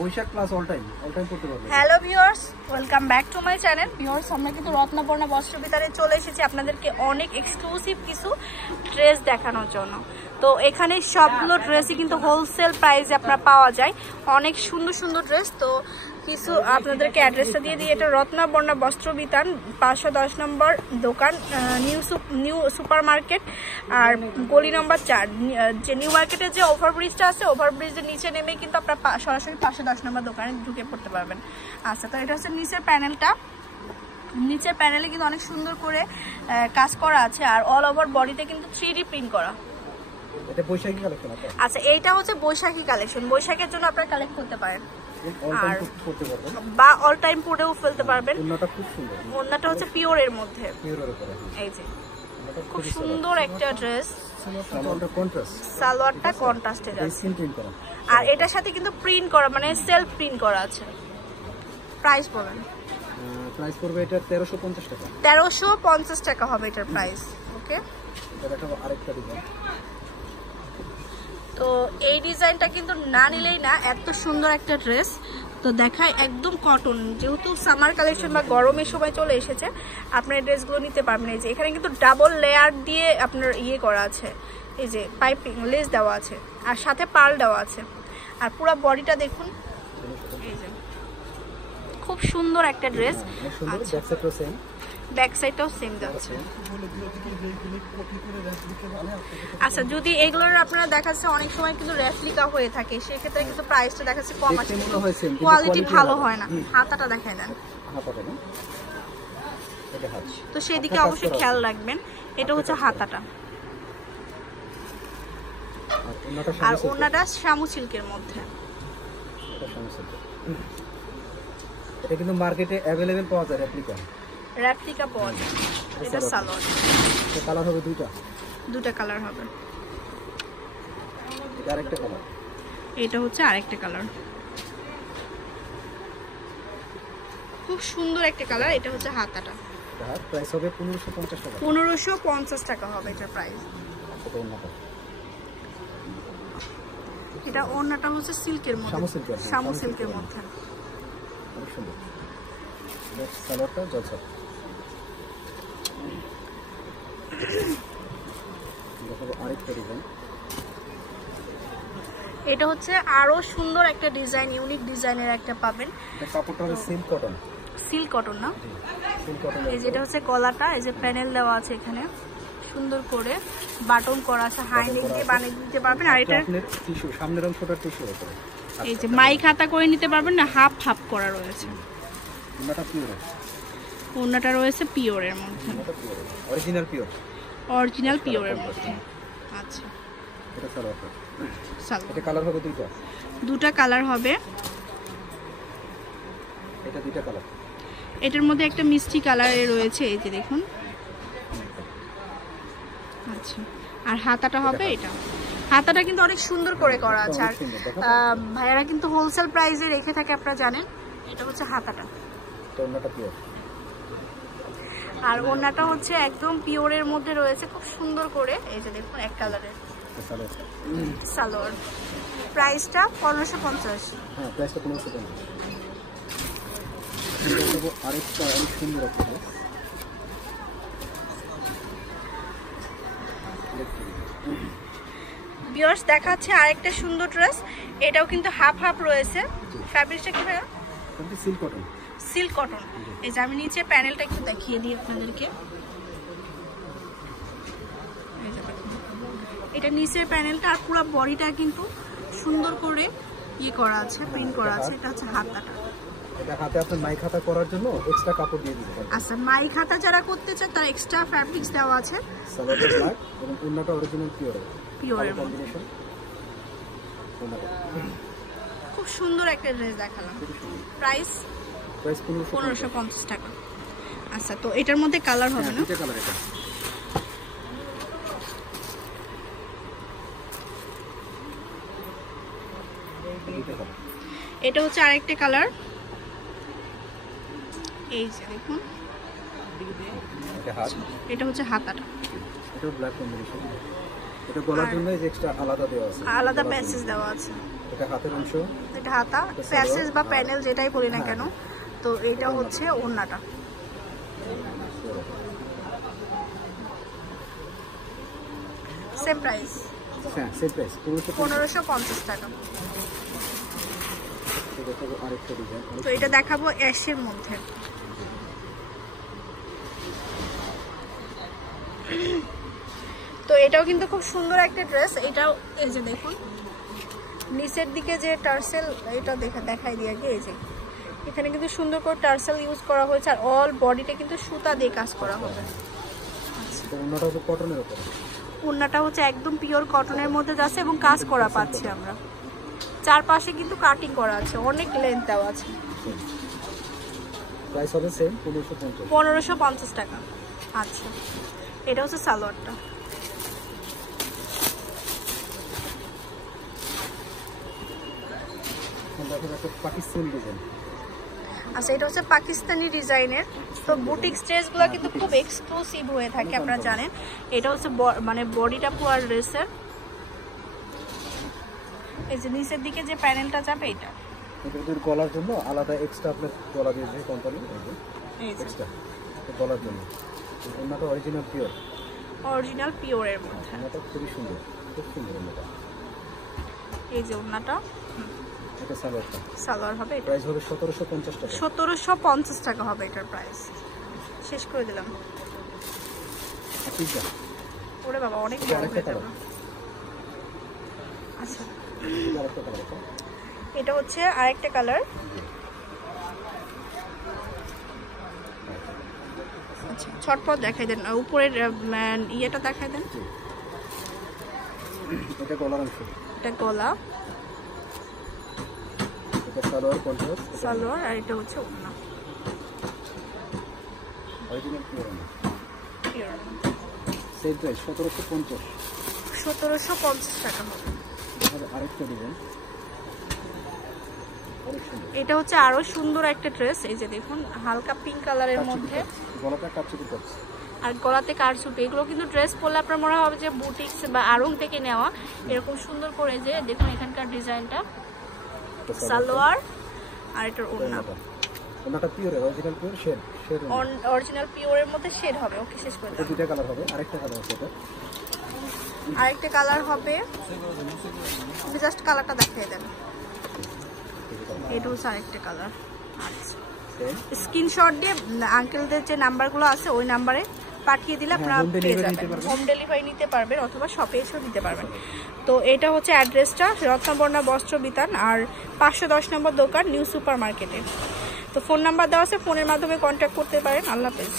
Baishakh class all time all time করতে পারবে। Hello viewers welcome back to my channel viewers আমরা কিন্তু রত্নপর্ণা বস্ত্র বিতারে চলে এসেছি আপনাদেরকে অনেক এক্সক্লুসিভ কিছু ড্রেস দেখানোর জন্য। তো এখানে সবগুলো ড্রেসই কিন্তু হোলসেল প্রাইসে আপনার পাওয়া যায়। অনেক সুন্দর সুন্দর ড্রেস তো কিছু আপনাদেরকে অ্যাড্রেসটা দিয়ে দিই। এটা রত্নাবর্ণা বস্ত্র বিতান, পাঁচশো দশ নম্বর দোকান নিউ নিউ সুপার মার্কেট আর গলি নম্বর চার। যে নিউ মার্কেটের যে ওভারব্রিজটা আছে, ওভারব্রিজের নিচে নেমে কিন্তু আপনার সরাসরি পাঁচশো দশ নম্বর দোকানে ঢুকে পড়তে পারবেন। আচ্ছা তো এটা হচ্ছে নিচের প্যানেলটা। নিচের প্যানেলে কিন্তু অনেক সুন্দর করে কাজ করা আছে আর অল ওভার বডিতে কিন্তু থ্রি প্রিন্ট করা। এটা বৈশাখী কালেকশন আচ্ছা এইটা হচ্ছে বৈশাখী কালেকশন বৈশাখের জন্য আপনারা কালেক্ট করতে পারেন। আর- বা অল টাইম পরেও ফেলতে পারবেন। ওন্নাটা খুব সুন্দর। ওড়নাটা হচ্ছে পিওরের মধ্যে। পিওরের উপরে। এই যে। খুব সুন্দর একটা ড্রেস সালোয়ারটা কন্ট্রাস্ট আছে স্ক্রিন প্রিন্ট করা। আর এটার সাথে কিন্তু প্রিন্ট করা মানে সেলফ প্রিন্ট করা আছে। প্রাইস বলেন। প্রাইস পড়বে এটা তেরোশো পঞ্চাশ টাকা। তেরোশো পঞ্চাশ টাকা হবে এটার প্রাইস ওকে এটা আরেকটা ডিজাইন তো এই ডিজাইনটা কিন্তু না নিলেই না এত সুন্দর একটা ড্রেস। তো দেখায় একদম কটন যেহেতু সামার কালেকশন বা গরমের সময় চলে এসেছে আপনার ড্রেসগুলো নিতে পারবেন। এই যে এখানে কিন্তু ডাবল লেয়ার দিয়ে আপনার ইয়ে করা আছে। এই যে পাইপিং লেস দেওয়া আছে। আর সাথে পাল দেওয়া আছে। আর পুরো বডিটা দেখুন। এই যে। খুব সুন্দর একটা ড্রেস। অনেক আচ্ছা। ব্যাক সাইডটাও সেম যাচ্ছে। আচ্ছা যদি এগুলোর আপনারা দেখাচ্ছে অনেক সময় কিন্তু রেপ্লিকা হয়ে থাকে সেক্ষেত্রে কিন্তু প্রাইসটা দেখাচ্ছে কম কিন্তু কোয়ালিটি ভালো হয় না। হাতাটা দেখায় দেন। তো সেদিকে অবশ্যই খেয়াল রাখবেন। এটা হচ্ছে হাতাটা। আর ওনাটা শামু সিল্কের মধ্যে। এটা এটা কিন্তু মার্কেটে অ্যাভেলেবেল পাওয়া যায় রেপ্লিকা রেপ্লিকা পাওয়া যায় এটা সালোয়ার এটা কালার হবে দুইটা? দুটা কালার হবে। এটা আরেকটা কালার এটা হচ্ছে আরেকটা কালার খুব সুন্দর একটা কালার এটা হচ্ছে হাতাটা। হাত প্রাইস হবে পনেরোশো পঞ্চাশ টাকা। পনেরোশো পঞ্চাশ টাকা হবে এটার প্রাইস এটা ওড়নাটা হচ্ছে সিল্কের মধ্যে। শামু সিল্কের মধ্যে। অনেক সুন্দর। এটা সালোয়ারটা জলসা দেখাবো আরেকটা ডিজাইন এটা হচ্ছে আরও সুন্দর একটা ডিজাইন ইউনিক ডিজাইনের একটা পাবেন। কাপড়টা হবে সিল্ক কটন। সিল্ক কটন না? সিল্ক কটন এই যেটা হচ্ছে গলাটা এই যে প্যানেল দেওয়া আছে এখানে। সুন্দর করে বাটন করা আছে হাই নেক দিয়ে বানিয়ে দিতে পারবেন। আর এটা টিস্যু সামনের অংশটা টিস্যু উপরে। এই যে মাই খাতা করে নিতে পারবেন না হাফ হাফ করা রয়েছে। ওন্নাটা পিওর ওড়নাটা রয়েছে পিওরের মধ্যে। অরিজিনাল পিওর অরিজিনাল পিওরের মধ্যে। আচ্ছা। এটা সালোয়ার। এটা কালার হবে দুইটা? দুটা কালার হবে। এটা দুইটা কালার এটার মধ্যে একটা মিষ্টি কালারে রয়েছে এই যে দেখুন। আচ্ছা। আর হাতাটা হবে এটা। হাতাটা কিন্তু অনেক সুন্দর করে করা আছে। আর ভাইয়ারা কিন্তু হোলসেল প্রাইসে রেখে থাকে আপনারা জানেন। এটা হচ্ছে হাতাটা। পিওর আর ওড়নাটা হচ্ছে একদম পিওরের মধ্যে রয়েছে খুব সুন্দর করে। এই যে দেখুন এক কালারের। সালোয়ার। প্রাইসটা পনেরোশো পঞ্চাশ। হ্যাঁ প্রাইসটা পনেরোশো পঞ্চাশ। আরেকটা অনেক সুন্দর একটা dress। বিয়ার্স দেখাচ্ছে আরেকটা সুন্দর ড্রেস এটাও কিন্তু হাফ হাফ রয়েছে। ফ্যাব্রিকটা কি ভাইয়া? Silk cotton silk cotton. এই যে আমি নিচে প্যানেলটা একটু দেখিয়ে দিই আপনাদেরকে। এটা নিচের প্যানেলটা আর পুরো বডিটা কিন্তু সুন্দর করে ইয়ে করা আছে প্রিন্ট করা আছে। এটা হচ্ছে হাতাটা। এটা হাতে আপনার মাই খাতা করার জন্য এক্সট্রা কাপড় দিয়ে দিতে পারবেন আচ্ছা মাই খাতা যারা করতে চায় তার এক্সট্রা ফ্যাব্রিক্স দেওয়া আছে। সালোয়ারটা ব্ল্যাক এবং ওন্নাটা অরিজিনাল পিওর কম্বিনেশন খুব সুন্দর একটা ড্রেস দেখালাম। প্রাইস পনেরোশো পঞ্চাশ। টাকা। আচ্ছা তো এটার মধ্যে কালার হবে হ্যাঁ না কালার এটা। এটা হচ্ছে আরেকটা কালার এই যে দেখুন। এটা এটা হচ্ছে হাতাটা। এটা ব্ল্যাক কম্বিনেশন এটা গলার জন্য এক্সট্রা আলাদা দেওয়া আছে। আলাদা প্যাসেজ দেওয়া আছে। এটা হাতের অংশ। এটা হাতা প্যাসেজ বা প্যানেল যেটাই বলি না কেন। তো এটা হচ্ছে ওড়নাটা। সেম প্রাইস হ্যাঁ সেম প্রাইস পনেরোশো পনেরোশো পঞ্চাশ টাকা। তো এটা দেখাবো অ্যাশের মধ্যে। তো এটাও কিন্তু খুব সুন্দর একটা ড্রেস। এটাও এই যে দেখুন নিচের দিকে যে টার্সেল এটা দেখা দেখাই দিয়ে এই যে। এখানে কিন্তু সুন্দর করে টার্সেল ইউজ করা হয়েছে আর অল বডিটা কিন্তু সুতা দিয়ে কাজ করা হবে। তো অন্যটা হচ্ছে একদম পিওর কটনের মধ্যে যাচ্ছে এবং কাজ করা পাচ্ছি আমরা। চারপাশে কিন্তু কাটিং করা আছে অনেক লেন্থ দেওয়া আছে। প্রাইস হবে সেম পনেরোশো পঞ্চাশ। পনেরোশো পঞ্চাশ টাকা। আচ্ছা এটা হচ্ছে সালোয়ারটা। একটা পাকিস্তানি ডিজাইন আচ্ছা এটা হচ্ছে পাকিস্তানি ডিজাইনের। তো বুটিক স্টেজগুলো কিন্তু খুব এক্সক্লুসিভ হয়ে থাকে আপনারা জানেন। এটা হচ্ছে মানে বডিটা পুরো ড্রেসের। এই যে নিচের দিকে যে প্যানেলটা যাবে এটা। এটা যদি গলার জন্য আলাদা এক্সট্রা আপনার গলা দিয়েছে কোম্পানি এই যে এক্সট্রা গলার জন্য। অন্যটা অরিজিনাল পিওর অরিজিনাল পিওরের মধ্যে। খুবই সুন্দর খুব সুন্দর অন্যটা এই যে ওড়নাটা এটা সালোয়ারটা সালোয়ার হবে এটা? প্রাইস হবে সতেরোশো পঞ্চাশ টাকা। সতেরোশো পঞ্চাশ টাকা হবে এটার প্রাইস শেষ করে দিলাম। পিজ্জা ওরে বাবা অনেক বড় হয়ে যাবে। আচ্ছা। এটা হচ্ছে আরেকটা কালার আচ্ছা ছটপট দেখাই দেন। উপরের ইয়েটা দেখাই দেন। এটা গলার অংশ। এটা গলা। এটা সালোয়ার কন্ট্রাস্ট সালোয়ার আর এটা হচ্ছে ওড়না। অরিজিনাল পিওর সেম প্রাইস সতেরোশো পঞ্চাশ। সতেরোশো পঞ্চাশ টাকা হবে। আরেকটা ডিজাইন এটা হচ্ছে আরও সুন্দর একটা ড্রেস এই যে দেখুন হালকা পিঙ্ক কালারের মধ্যে। গলাটা কাপচিপি করছে আর গলাতে কারচুপি এগুলো কিন্তু ড্রেস পরলে আপনার মনে হবে যে বুটিক্স বা আড়ং থেকে নেওয়া। এরকম সুন্দর করে যে দেখুন এখানকার ডিজাইনটা সালোয়ার আর এটার ওড়না। ওড়নাটা pure original pure shade shade original পিওরের মধ্যে শেড হবে ওকে শেষ করে দাও দুইটা কালার হবে আরেকটা কালার আছে এটা। আরেকটা কালার হবে। আপনি জাস্ট কালারটা দেখিয়ে দেন। এটা হচ্ছে আরেকটা কালার আচ্ছা স্ক্রিনশট দিয়ে আঙ্কেলদের যে নাম্বারগুলো আছে ওই নাম্বারে পাঠিয়ে দিলে হ্যাঁ, আপনারা পেয়ে যাবেন। হোম ডেলিভারি নিতে পারবেন অথবা শপে এসেও নিতে পারবেন। তো এটা হচ্ছে অ্যাড্রেসটা রত্নবর্ণা বস্ত্র বিতান আর পাঁচশো দশ নম্বর দোকান নিউ সুপার মার্কেটে তো ফোন নাম্বার দেওয়া আছে ফোনের মাধ্যমে কন্ট্যাক্ট করতে পারেন। আল্লাহ হাফেজ।